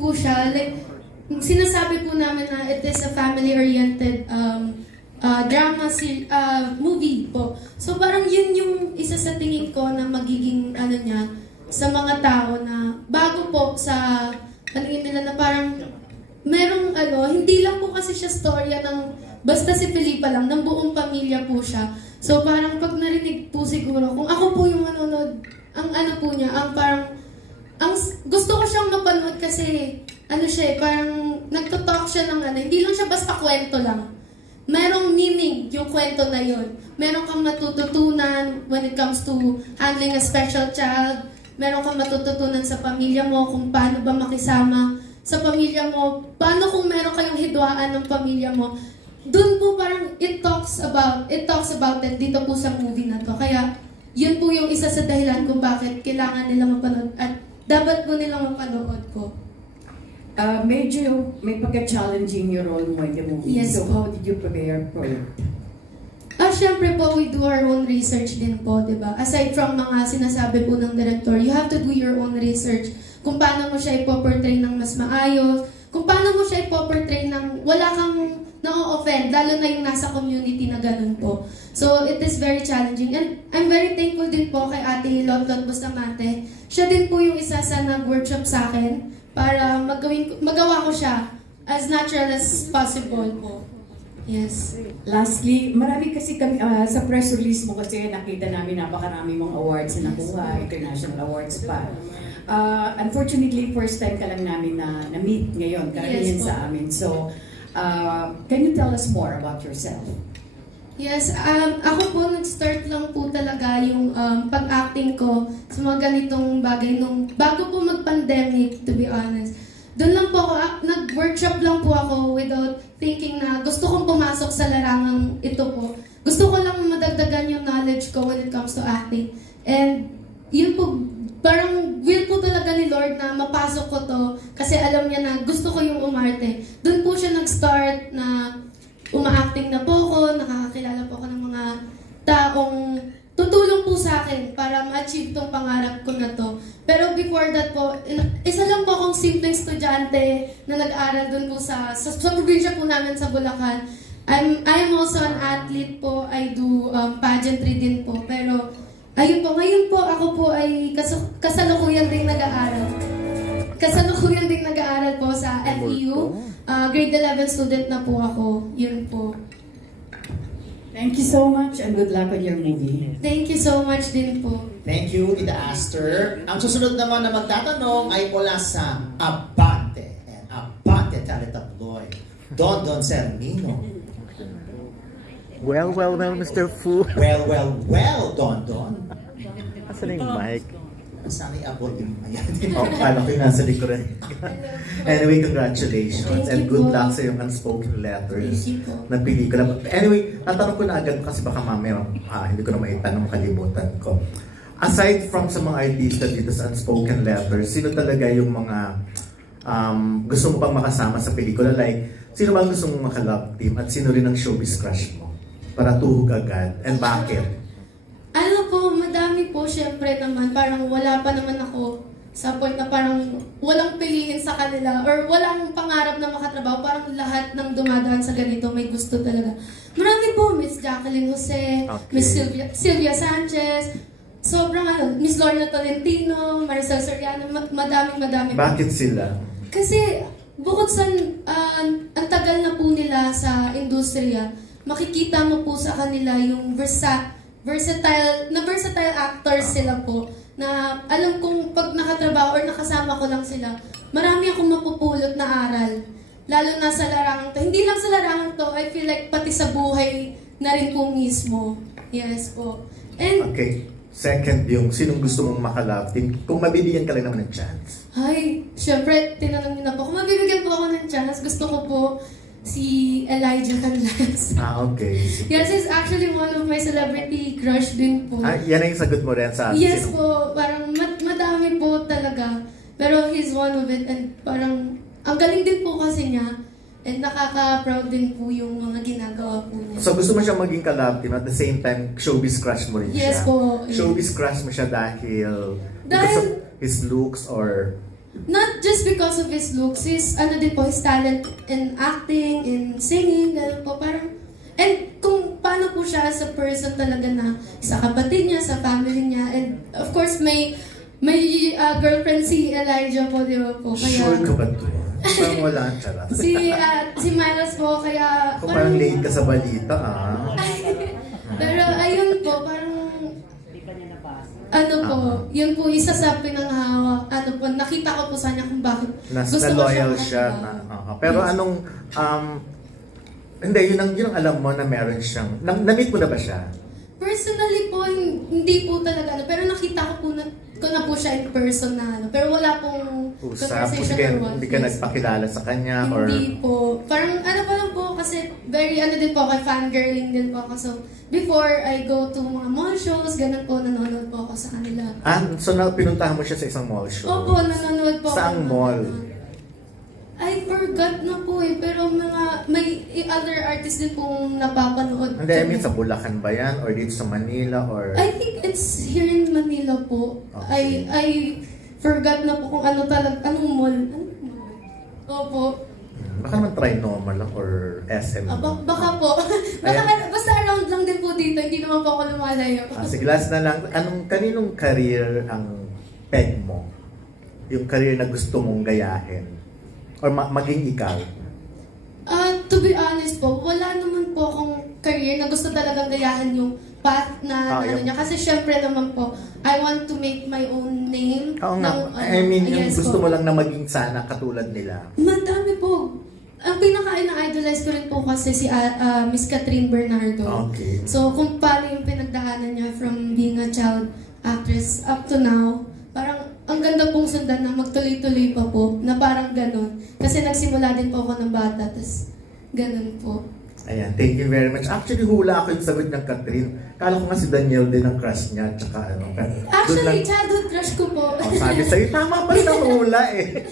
po siya. Like, sinasabi po namin na it is a family-oriented drama movie po. So parang yun yung isa sa tingin ko na magiging ano niya sa mga tao na bago po sa tingin nila na parang merong hindi lang po kasi siya storya ng basta si Felipa lang, ng buong pamilya po siya. So parang pag narinig po siguro, kung ako po yung manonood, ang ano po niya, ang parang, gusto ko siyang mapanood kasi, siya parang nagtotalk siya ng hindi lang siya basta kwento lang. Merong meaning yung kwento na yun. Meron kang matututunan when it comes to handling a special child. Meron kang matututunan sa pamilya mo kung paano ba makisama sa pamilya mo. Paano kung meron kayong hidwaan ng pamilya mo. Doon po parang it talks about it dito po sa movie na to. Kaya yun po yung isa sa dahilan kung bakit kailangan nila mapanood at dapat po nilang mapanood ko. Medyo may pagka-challenging yung role mo in the movie. Yes, so po. How did you prepare for it? Siyempre po, we do our own research din po, di ba? Aside from mga sinasabi po ng director, you have to do your own research. Kung paano mo siya ipoportray ng mas maayos, kung paano mo siya ipoportray ng wala kang na-offend, lalo na yung nasa community na ganun po. So, it is very challenging. And I'm very thankful din po kay Ate Lotlot Bustamante. Siya din po yung isa sa nag-workshop sa akin para magawa ko siya as natural as possible po. Yes. Lastly, marami kasi kami, sa press release mo kasi nakita namin napakarami mong awards na nakuha, international awards pa. Unfortunately, first time ka lang namin na-meet ngayon, karamihan yes, sa amin. So, can you tell us more about yourself? Yes, ako po nag-start lang po talaga yung pag-acting ko sa mga ganitong bagay nung bago po mag-pandemic, to be honest. Doon lang po ako, nag-workshop lang po ako without thinking na gusto kong pumasok sa larangang ito po. Gusto ko lang madagdagan yung knowledge ko when it comes to acting. And yun po, parang will po talaga ni Lord na mapasok ko to kasi alam niya na gusto ko yung umarte. Doon po siya nag-start na uma-acting na po ako, nakakakilala po ako ng mga taong tutulong po sa akin para ma-achieve tong pangarap ko na to. Pero before that po, isa lang po akong simpleng estudyante na nag-aral dun po sa probinsya po namin sa Bulacan. I'm also an athlete po. I do pageantry din po. Pero ayun po, ngayon po ako po ay kasalukuyan ding nag-aaral. Kasalukuyan ding nag-aaral po sa FEU. Grade 11 student na po ako. Yun po. Thank you so much and good luck on your movie. Thank you so much din po. Thank you, Tita Aster. Ang susunod naman na magtatanong ay mula sa Abante. Abante Teletabloid. Don Sermino. Well, Mr. Fu. Well, Don. Asan yung mic? Sana i-abot yung alam ko yung nasa likuran. Anyway, congratulations and good luck sa yung unspoken letters na pelikula. Anyway, natanong ko na agad kasi baka mamaya hindi ko na maitanong, kalimutan ko. Aside from sa mga artista dito sa unspoken letters, sino talaga yung mga gusto mo pang makasama sa pelikula? Like, sino bang gusto mong maka-love team at sino rin ang showbiz crush mo? Para tuhog agad. And bakit? Ano po, madami po syempre naman. Parang wala pa naman ako sa point na parang walang piliin sa kanila or walang pangarap na makatrabaho. Parang lahat ng dumadaan sa ganito may gusto talaga. Marami po, Miss Jacqueline Jose, okay. Miss Sylvia Sanchez, sobrang Miss Lorna Tolentino, Maricel Soriano, madaming. Bakit sila? Kasi bukod sa ang tagal na po nila sa industriya, makikita mo po sa kanila yung versatile actors sila po na alam kong pag nakatrabaho or nakasama ko lang sila, marami akong mapupulot na aral. Lalo na sa larangang to. Hindi lang sa larangang to, I feel like pati sa buhay na rin po mismo. Yes po. And, okay. Second, yung sinong gusto mong maka-love team, kung mabibigyan ka lang naman ng chance. Ay, syempre, tinanong niyo na po. Kung mabibigyan po ako ng chance, gusto ko po si Elijah Canlas. Okay. Yes, he's actually one of my celebrity crush din po. Yan ang sagot mo rin sa yes po, parang madami po talaga. Pero he's one of it and parang ang galing din po kasi niya and nakaka-proud din po yung mga ginagawa po niya. So gusto mo siya maging ka-love team at the same time showbiz crush mo rin siya? Yes po. Showbiz crush mo siya dahil because of his looks or Not just because of his looks, his talent in acting, in singing, gano'n po, parang, and kung paano po siya as a person talaga na sa kapatid niya, sa family niya, and of course may girlfriend si Elijah po, di ba po? Kaya, Sure ka ba ito? Parang wala ang charot. si Miles po, kaya... Kung parang late ka sa balita, Pero ayun po, parang... Ano po, yun po isa sa pinanghawa. Ano po, nakita ko po sa kanya kung bakit gusto ko loyal siya. Pero anong... hindi, yun ang alam mo na meron siyang... Na-meet mo na ba siya? Personally po, hindi po talaga. Pero nakita ko na po siya in person na ano. Pero wala pong conversation or what. Hindi ka nagpakilala sa kanya? Hindi po. Parang ano pa lang po kasi very din po ako, fangirling din po ako. So, before I go to mga mall shows, ganun po, nanonood po ako sa kanila. So pinuntahan mo siya sa isang mall show? Opo, nanonood po ako. Saang mall? I forgot na po pero may other artists din pong napapanood. Hindi, I mean sa Bulacan ba yan? Or dito sa Manila? Or... I think it's here in Manila po. Okay. I forgot na po kung anong mall. Opo. Baka naman try normal lang or SM. Baka po. Basta around lang din po dito. Hindi naman po ako lumalayo. Sige, last na lang. Kaninong career ang peg mo? Yung career na gusto mong gayahin? Or maging ikaw? To be honest po, wala naman po akong career na gusto talagang gayahin yung path na niya. Kasi syempre naman po, I want to make my own name. Oo nga. I mean, yung gusto mo lang na maging sana katulad nila. Madami po. Ang pinaka-idolize ko rin po kasi si Miss Catherine Bernardo. Okay. So, kung paano yung pinagdaanan niya from being a child actress up to now, parang ang ganda pong sundan na magtuloy-tuloy pa po, na parang ganun. Kasi nagsimula din po ako ng bata, tas ganun po. Ayan, thank you very much. Actually, hula ako yung sagot ng Catherine. Kala ko nga si Daniel din ang crush niya, tsaka ano. Actually, childhood crush ko po. Sabi sa'yo, tama pa rin ang hula eh.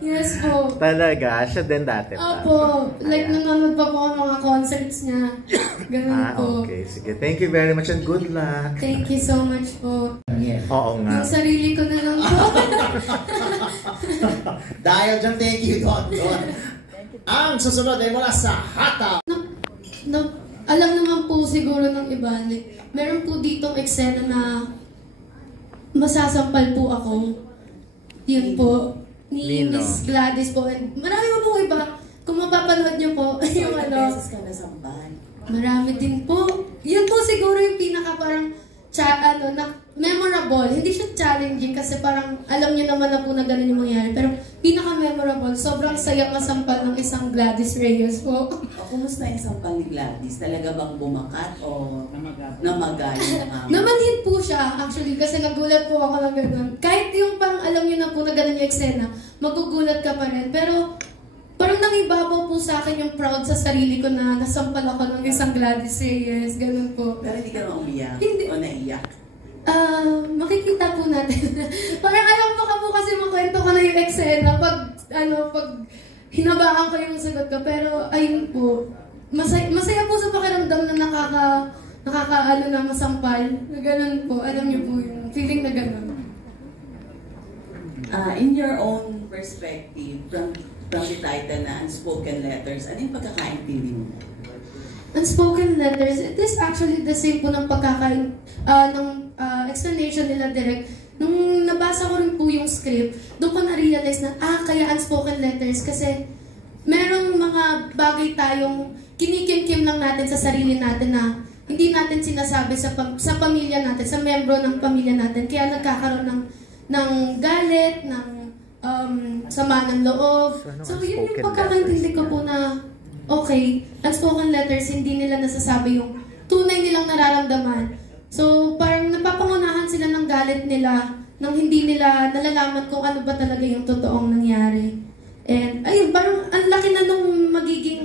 Yes po. Talaga, siya din dati pa. Opo, like nanonood pa po ang mga concerts niya. Ganun po. Okay, sige. Thank you very much and good luck. Thank you so much po. Oo nga. Yung sarili ko na lang po. Dahil dyan, thank you, Don. Ang susunod ay mula sa Hataw. Alam naman po siguro ng iba, like, meron po ditong eksena na masasampal po ako. Yun po. Ni Miss Gladys po. And marami po iba. Kung mapapanood niyo po, yung ano. Marami din po. Yun po siguro yung pinaka parang memorable. Hindi siya challenging kasi parang alam niyo naman na po na ganun yung mangyayari. Pero pinaka-memorable. Sobrang saya masampal ng isang Gladys Reyes po. Kumusta yung sampal ni Gladys? Talaga bang bumakat o namagay? Namanhid po siya actually kasi nagulat po ako ng ganun. Kahit yung parang alam niyo na po na ganun yung eksena, magugulat ka pa rin. Pero parang nangibabaw po sa akin yung proud sa sarili ko na nasampal ako ng isang Gladys Reyes. Ganun po. Pero hindi ka naman umiyak? Hindi. O naiyak? Makikita po natin. Parang alam mo ka po kasi makwento ko na yung eksena pag hinabaan ko yung sagot ko. Pero ayun po, masaya po sa pakiramdam na nakakaano na masampal. Ganun po, alam niyo po yung feeling na ganun. In your own perspective, from the title na Unspoken Letters, ano yung pagkakaintindi mo? Unspoken Letters, it is actually the same po ng ng explanation nila direct. Nung nabasa ko rin po yung script, doon ko na-realize na, kaya unspoken letters kasi merong mga bagay tayong kinikimkim lang natin sa sarili natin na hindi natin sinasabi sa pamilya natin, sa membro ng pamilya natin. Kaya nagkakaroon ng galit, ng sama ng loob. So yun yung pagkakaintindi ko po na okay, unspoken letters, hindi nila nasasabi yung tunay nilang nararamdaman. So, parang napapangunahan sila ng galit nila nang hindi nila nalalaman kung ano ba talaga yung totoong nangyari. And, ayun, parang ang laki na nung magiging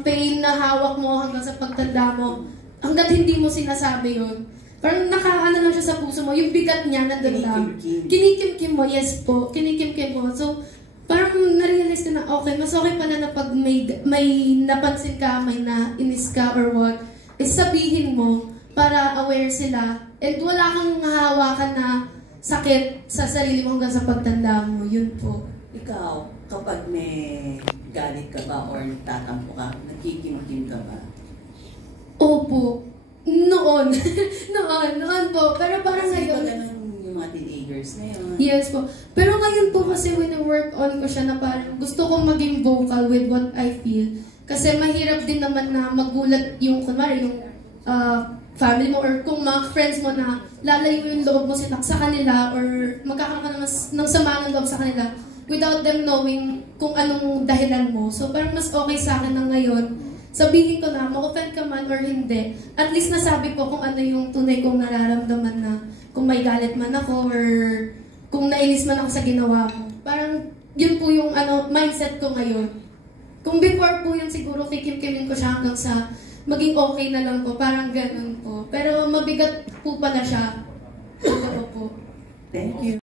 pain na hawak mo hanggang sa pagtanda mo hanggat hindi mo sinasabi yun. Parang nakaano lang siya sa puso mo, yung bigat niya nandun lang. Kinikimkim mo, yes po, kinikimkim mo. So, parang na-realize ko na, okay, mas okay pala na pag may napansin ka, may nainis ka or what, is sabihin mo para aware sila. And wala kang hahawakan na sakit sa sarili mo hanggang sa pagtanda mo. Yun po. Ikaw, kapag may galit ka ba or tatampo ka, nagkikimkim ka ba? Opo. Noon. noon po. Pero parang Kasi ngayon... ba ganun yung mga teenagers ngayon? Yes po. Pero ngayon po kasi wini-work on ko siya na parang gusto kong maging vocal with what I feel. Kasi mahirap din naman na magulat yung, kunwari, yung family mo or kung mga friends mo na lalayo yung loob mo sa kanila or magkakaroon ka ng sama ng loob sa kanila without them knowing kung anong dahilan mo. So parang mas okay sa akin na ngayon, sabihin ko na, ma-offend ka man or hindi, at least nasabi ko kung ano yung tunay kong nararamdaman na kung may galit man ako or kung nainis man ako sa ginawa ko. Parang yun po yung mindset ko ngayon. Kung before po yun siguro kikim-kimin ko siya hanggang sa maging okay na lang po, parang ganun po. Pero mabigat po pala siya. Totoo po. Thank you.